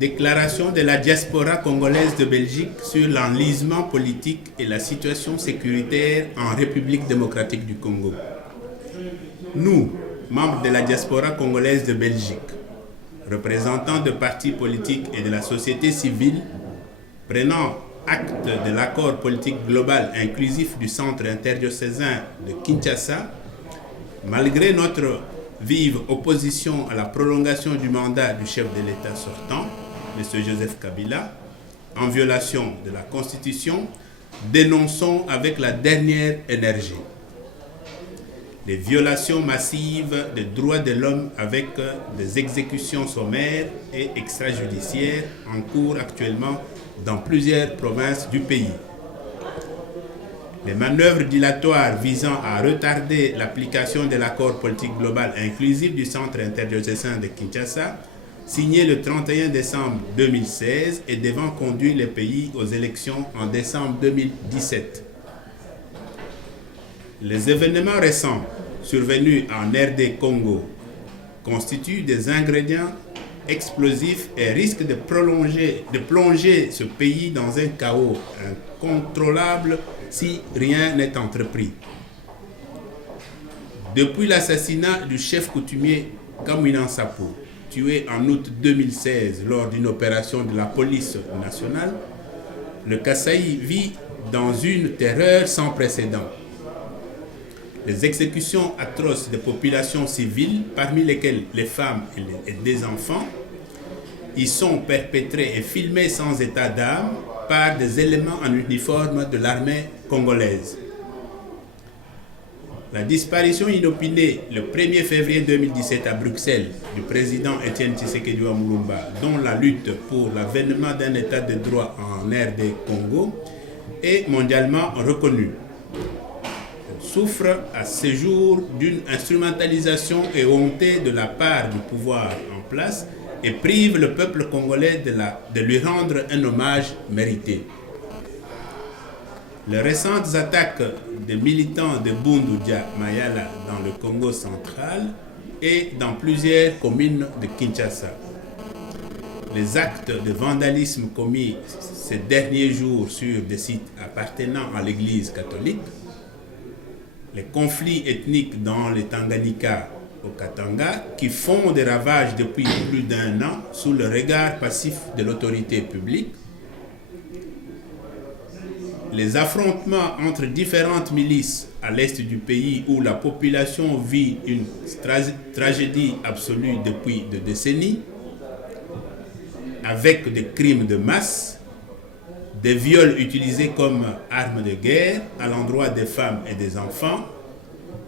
Déclaration de la diaspora congolaise de Belgique sur l'enlisement politique et la situation sécuritaire en République démocratique du Congo. Nous, membres de la diaspora congolaise de Belgique, représentants de partis politiques et de la société civile, prenant acte de l'accord politique global inclusif du Centre interdiocésain de Kinshasa, malgré notre vive opposition à la prolongation du mandat du chef de l'État sortant, M. Joseph Kabila, en violation de la Constitution, dénonçons avec la dernière énergie les violations massives des droits de l'homme avec des exécutions sommaires et extrajudiciaires en cours actuellement dans plusieurs provinces du pays. Les manœuvres dilatoires visant à retarder l'application de l'accord politique global inclusif du Centre interdiocésain de Kinshasa, signé le 31 décembre 2016 et devant conduire le pays aux élections en décembre 2017. Les événements récents survenus en RD Congo constituent des ingrédients explosifs et risquent de plonger ce pays dans un chaos incontrôlable si rien n'est entrepris. Depuis l'assassinat du chef coutumier Kamwina Nsapu, tué en août 2016 lors d'une opération de la police nationale, le Kasaï vit dans une terreur sans précédent. Les exécutions atroces de populations civiles, parmi lesquelles les femmes et des enfants, y sont perpétrées et filmées sans état d'âme par des éléments en uniforme de l'armée congolaise. La disparition inopinée le 1er février 2017 à Bruxelles du président Étienne Tshisekedi Mulumba, dont la lutte pour l'avènement d'un état de droit en RD Congo est mondialement reconnue, souffre à ce jour d'une instrumentalisation éhontée de la part du pouvoir en place et prive le peuple congolais de lui rendre un hommage mérité. Les récentes attaques des militants de Bundu-Dia Mayala dans le Congo central et dans plusieurs communes de Kinshasa. Les actes de vandalisme commis ces derniers jours sur des sites appartenant à l'Église catholique, les conflits ethniques dans les Tanganyika au Katanga qui font des ravages depuis plus d'un an sous le regard passif de l'autorité publique, les affrontements entre différentes milices à l'est du pays où la population vit une tragédie absolue depuis des décennies, avec des crimes de masse, des viols utilisés comme armes de guerre à l'endroit des femmes et des enfants,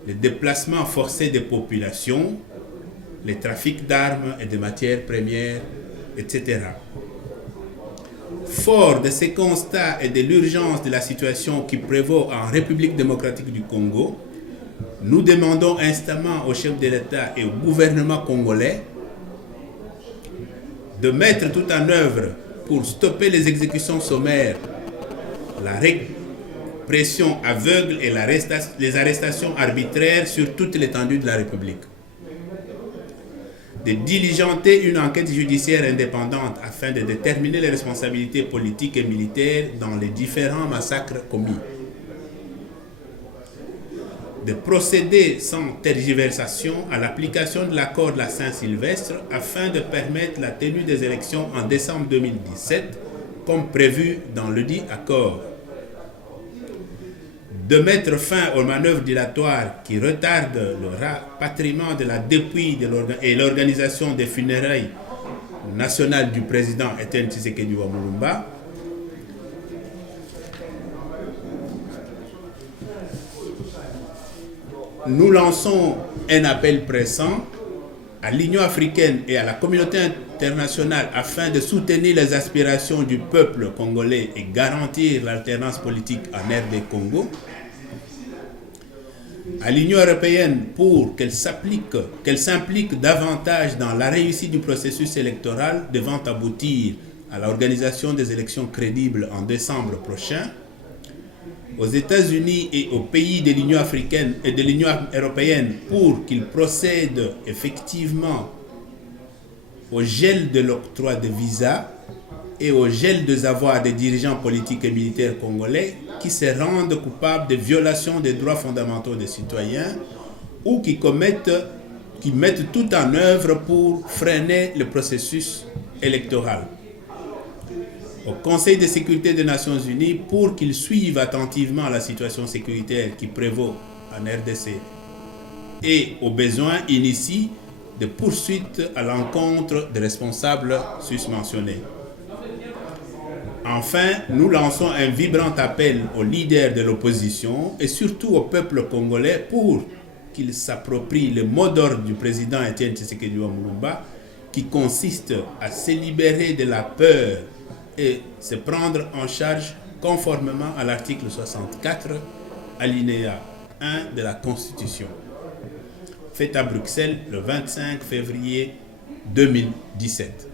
les déplacements forcés des populations, les trafics d'armes et de matières premières, etc. Fort de ces constats et de l'urgence de la situation qui prévaut en République démocratique du Congo, nous demandons instamment au chef de l'État et au gouvernement congolais de mettre tout en œuvre pour stopper les exécutions sommaires, la répression aveugle et les arrestations arbitraires sur toute l'étendue de la République. De diligenter une enquête judiciaire indépendante afin de déterminer les responsabilités politiques et militaires dans les différents massacres commis. De procéder sans tergiversation à l'application de l'accord de la Saint-Sylvestre afin de permettre la tenue des élections en décembre 2017 comme prévu dans le dit accord. De mettre fin aux manœuvres dilatoires qui retardent le rapatriement de la dépouille et l'organisation des funérailles nationales du président Étienne Tshisekedi Mulumba. Nous lançons un appel pressant à l'Union africaine et à la communauté internationale afin de soutenir les aspirations du peuple congolais et garantir l'alternance politique en RD Congo, à l'Union européenne pour qu'elle s'implique davantage dans la réussite du processus électoral devant aboutir à l'organisation des élections crédibles en décembre prochain, aux États-Unis et aux pays de l'Union africaine et de l'Union européenne pour qu'ils procèdent effectivement au gel de l'octroi de visas et au gel des avoirs des dirigeants politiques et militaires congolais qui se rendent coupables de violations des droits fondamentaux des citoyens ou qui mettent tout en œuvre pour freiner le processus électoral. Au Conseil de sécurité des Nations Unies pour qu'ils suivent attentivement la situation sécuritaire qui prévaut en RDC et au besoin initie de poursuites à l'encontre des responsables susmentionnés. Enfin, nous lançons un vibrant appel aux leaders de l'opposition et surtout au peuple congolais pour qu'ils s'approprient le mot d'ordre du président Étienne Tshisekedi Lumumba qui consiste à se libérer de la peur et se prendre en charge conformément à l'article 64, alinéa 1 de la Constitution. Fait à Bruxelles le 25 février 2017.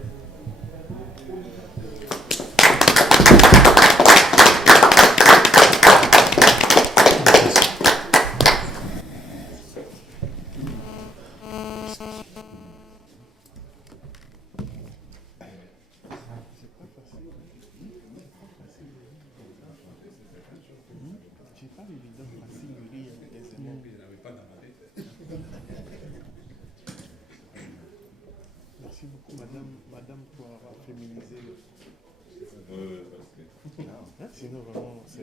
Merci beaucoup, madame, pour avoir féminisé le... Sinon, vraiment, c'est...